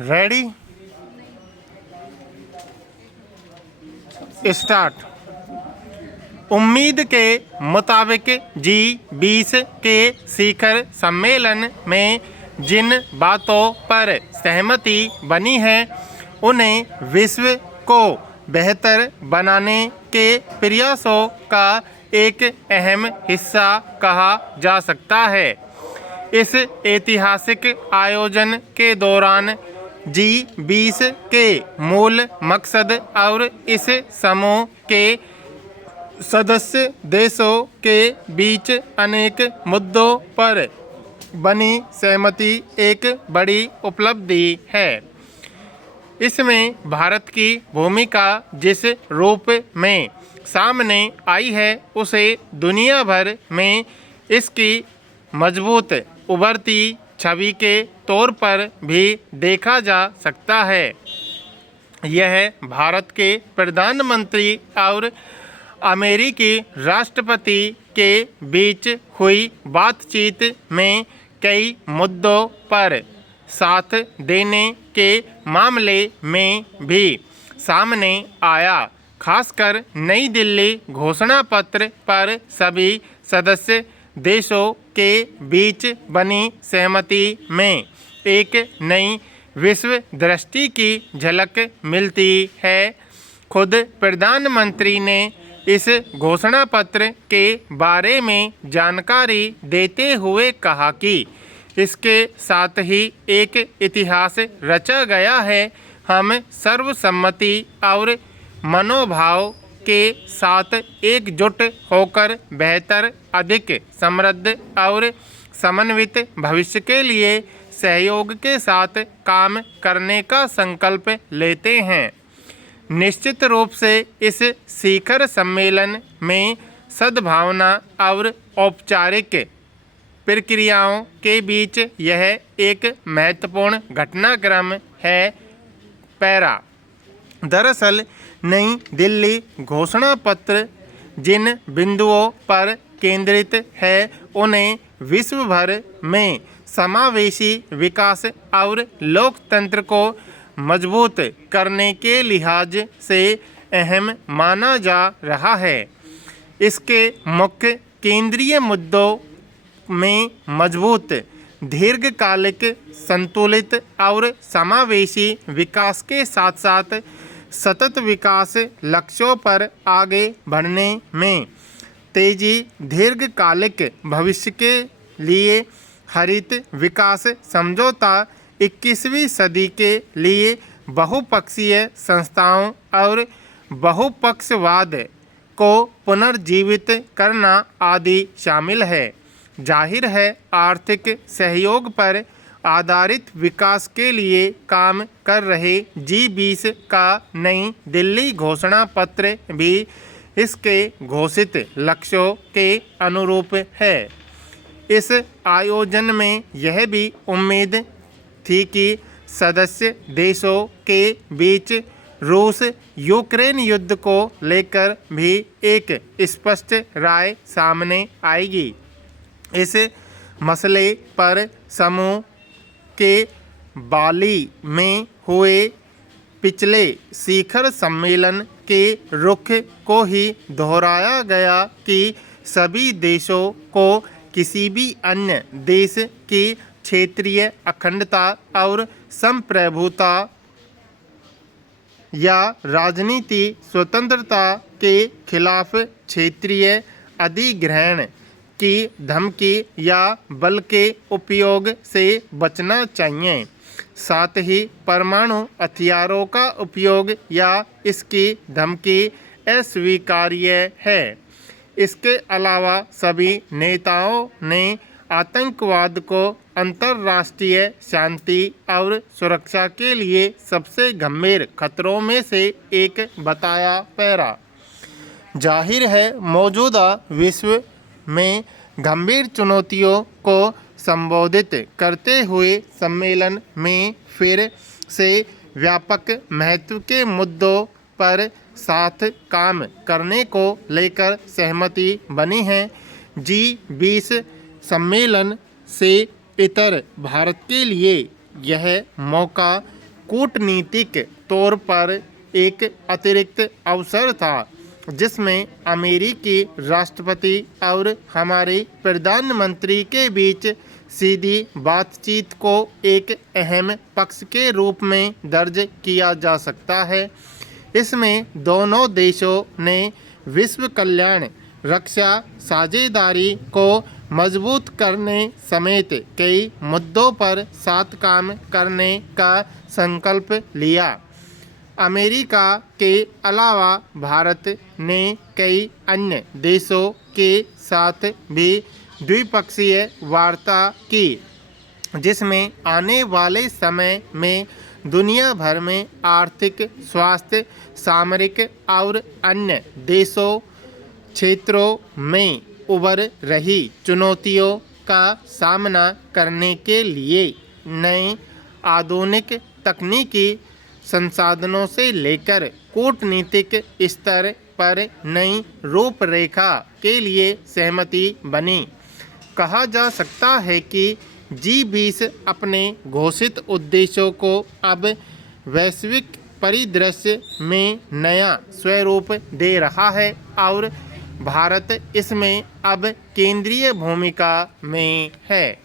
Ready start. उम्मीद के मुताबिक G20 के शिखर सम्मेलन में जिन बातों पर सहमति बनी है उन्हें विश्व को बेहतर बनाने के प्रयासों का एक अहम हिस्सा कहा जा सकता है। इस ऐतिहासिक आयोजन के दौरान G20 के मूल मकसद और इस समूह के सदस्य देशों के बीच अनेक मुद्दों पर बनी सहमति एक बड़ी उपलब्धि है। इसमें भारत की भूमिका जिस रूप में सामने आई है उसे दुनिया भर में इसकी मजबूत उभरती छवि के तौर पर भी देखा जा सकता है। यह भारत के प्रधानमंत्री और अमेरिकी राष्ट्रपति के बीच हुई बातचीत में कई मुद्दों पर साथ देने के मामले में भी सामने आया। खासकर नई दिल्ली घोषणा पत्र पर सभी सदस्य देशों के बीच बनी सहमति में एक नई विश्व दृष्टि की झलक मिलती है। खुद प्रधानमंत्री ने इस घोषणा पत्र के बारे में जानकारी देते हुए कहा कि इसके साथ ही एक इतिहास रचा गया है। हम सर्वसम्मति और मनोभाव के साथ एकजुट होकर बेहतर, अधिक समृद्ध और समन्वित भविष्य के लिए सहयोग के साथ काम करने का संकल्प लेते हैं। निश्चित रूप से इस शिखर सम्मेलन में सद्भावना और औपचारिक प्रक्रियाओं के बीच यह एक महत्वपूर्ण घटनाक्रम है। पैरा दरअसल नई दिल्ली घोषणा पत्र जिन बिंदुओं पर केंद्रित है उन्हें विश्व भर में समावेशी विकास और लोकतंत्र को मजबूत करने के लिहाज से अहम माना जा रहा है। इसके मुख्य केंद्रीय मुद्दों में मजबूत, दीर्घकालिक, संतुलित और समावेशी विकास के साथ साथ सतत विकास लक्ष्यों पर आगे बढ़ने में तेजी, दीर्घकालिक भविष्य के लिए हरित विकास समझौता, 21वीं सदी के लिए बहुपक्षीय संस्थाओं और बहुपक्षवाद को पुनर्जीवित करना आदि शामिल है। जाहिर है आर्थिक सहयोग पर आधारित विकास के लिए काम कर रहे G20 का नई दिल्ली घोषणा पत्र भी इसके घोषित लक्ष्यों के अनुरूप है। इस आयोजन में यह भी उम्मीद थी कि सदस्य देशों के बीच रूस यूक्रेन युद्ध को लेकर भी एक स्पष्ट राय सामने आएगी। इस मसले पर समूह के बाली में हुए पिछले शिखर सम्मेलन के रुख को ही दोहराया गया कि सभी देशों को किसी भी अन्य देश की क्षेत्रीय अखंडता और संप्रभुता या राजनीति स्वतंत्रता के खिलाफ क्षेत्रीय अधिग्रहण की धमकी या बल के उपयोग से बचना चाहिए। साथ ही परमाणु हथियारों का उपयोग या इसकी धमकी अस्वीकार्य है। इसके अलावा सभी नेताओं ने आतंकवाद को अंतर्राष्ट्रीय शांति और सुरक्षा के लिए सबसे गंभीर खतरों में से एक बताया। पैरा जाहिर है मौजूदा विश्व में गंभीर चुनौतियों को संबोधित करते हुए सम्मेलन में फिर से व्यापक महत्व के मुद्दों पर साथ काम करने को लेकर सहमति बनी है। G20 सम्मेलन से इतर भारत के लिए यह मौका कूटनीतिक तौर पर एक अतिरिक्त अवसर था जिसमें अमेरिकी राष्ट्रपति और हमारे प्रधानमंत्री के बीच सीधी बातचीत को एक अहम पक्ष के रूप में दर्ज किया जा सकता है। इसमें दोनों देशों ने विश्व कल्याण, रक्षा साझेदारी को मजबूत करने समेत कई मुद्दों पर साथ काम करने का संकल्प लिया। अमेरिका के अलावा भारत ने कई अन्य देशों के साथ भी द्विपक्षीय वार्ता की, जिसमें आने वाले समय में दुनिया भर में आर्थिक, स्वास्थ्य, सामरिक और अन्य देशों क्षेत्रों में उभर रही चुनौतियों का सामना करने के लिए नए आधुनिक तकनीकी संसाधनों से लेकर कूटनीतिक स्तर पर नई रूपरेखा के लिए सहमति बनी। कहा जा सकता है कि G20 अपने घोषित उद्देश्यों को अब वैश्विक परिदृश्य में नया स्वरूप दे रहा है और भारत इसमें अब केंद्रीय भूमिका में है।